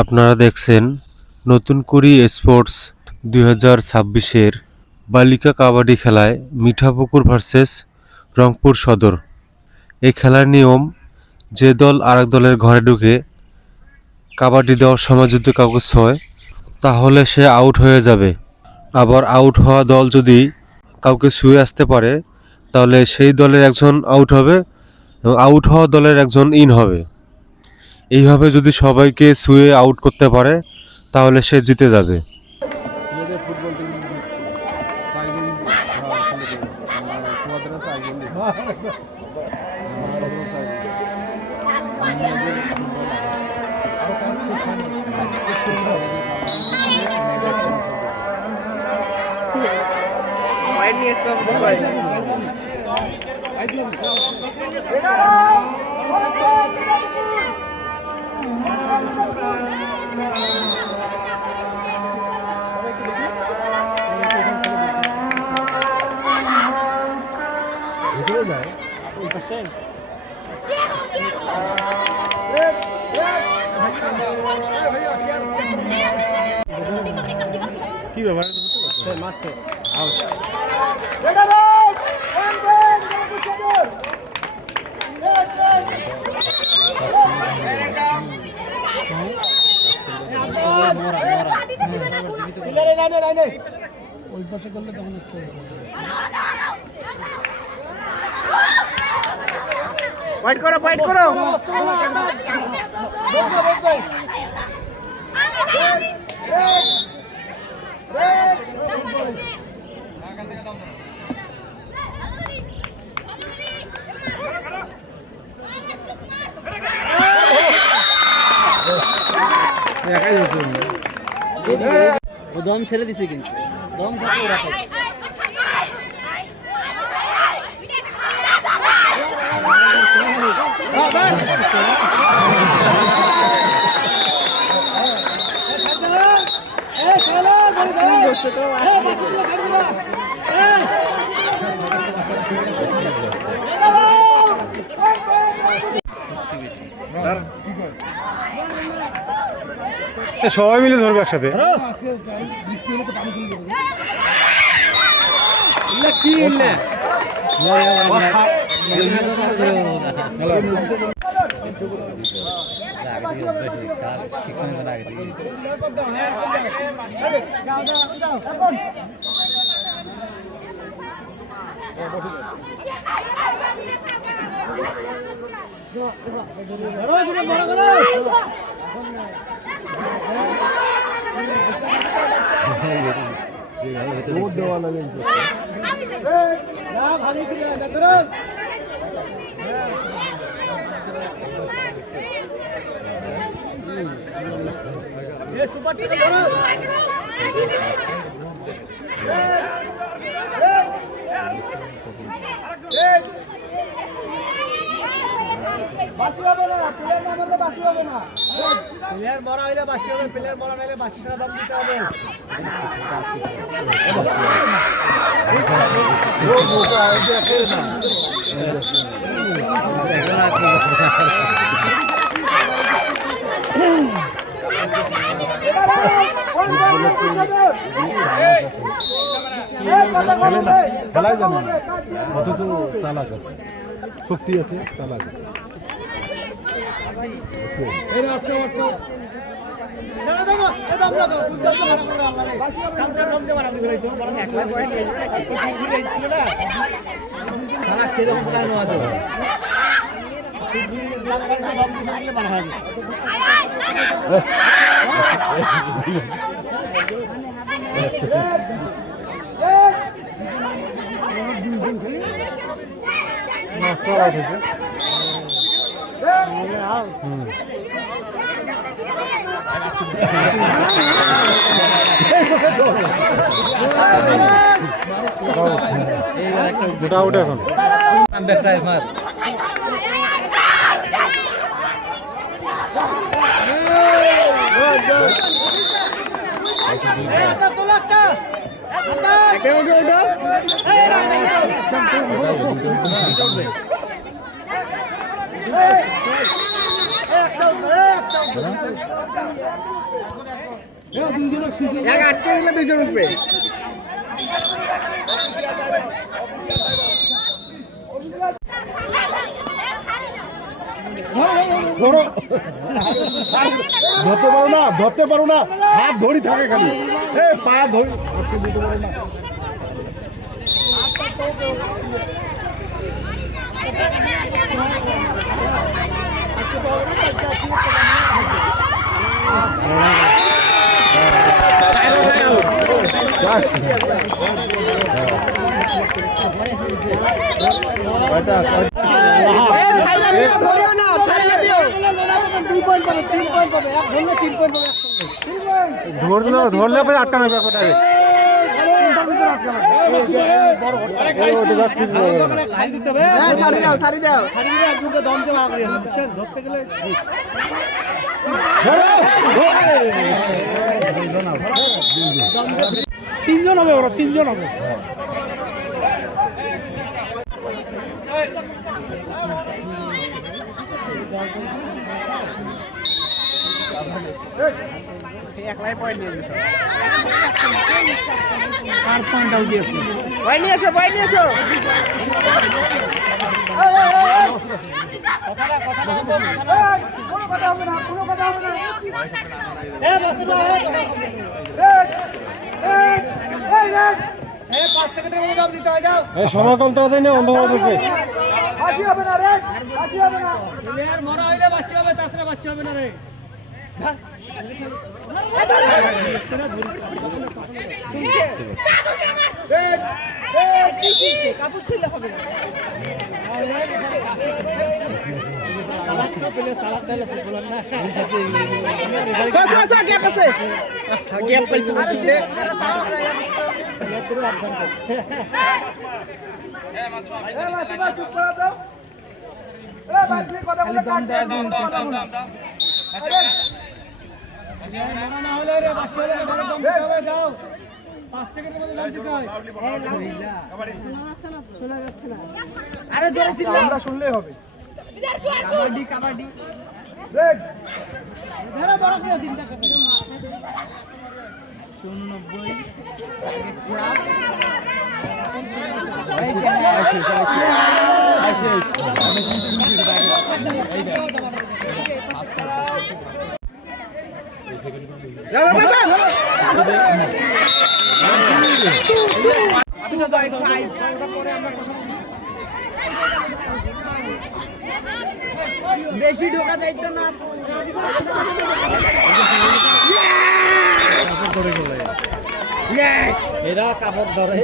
আপনারা দেখছেন নতুন কুড়ি স্পোর্টস 2026-এর বালিকা কাবাডি খেলায় মিঠাপুকুর ভার্সেস রংপুর সদর। এই খেলার নিয়ম, যে দল আরেক দলের ঘরে ঢুকে কাবাডি দেওয়ার সময় যদি কাউকে ছোঁয় তাহলে সে আউট হয়ে যাবে। আবার আউট হওয়া দল যদি কাউকে ছুঁয়ে আসতে পারে তাহলে সেই দলের একজন আউট হবে এবং আউট হওয়া দলের একজন ইন হবে। এইভাবে যদি সবাইকে ছুঁয়ে আউট করতে পারে তাহলে সে জিতে যাবে। কি ব্যাপার মারছে ওই পাশে করলে তখন ফাইট করো ফাইট করো ও দম ছেড়ে দিছে কিন্তু দম থাকলে ওরা খায় সবাই মিলে ধরবে একসাথে। প্লেয়ার মরা হইলে বাসি হবে, প্লেয়ার মরা হইলে বাসি ছাড়া দাম দিতে হবে। খেলাই জানে না, অথচ চালাক আছে, শক্তি আছে, চালাক আছে। গোটা ওটা এখন এক আটকে দিলে দুইজন উঠবে। ধরতে পারো না, ধরতে পারো না, হাত ধরি থাকে খালি, পা ধরি দিতে পারো না। ধরলে পরে আটকানোর ব্যাপারটা তিনজন হবে, ওরা তিনজন হবে। একলাই পয়েন্ট নিয়ে এসো, আর পয়েন্ট আউট দিয়েছে। পয়েন্ট নিয়ে এসো, পয়েন্ট নিয়ে এসো। সময় কম তাড়াতাড়ি না, অন্ধ হয়ে গেছে। বাসি হবে না রে, বাসি হবে না। মরা হইলে বাসি হবে, তাছাড়া বাসি হবে না রে। কাপড় ছিলে হবে না। আমরা শুনলেই হবে। কাবাডি কাবাডি বেশি ঢোকা যাইতো না। এরা কাপড় ধরে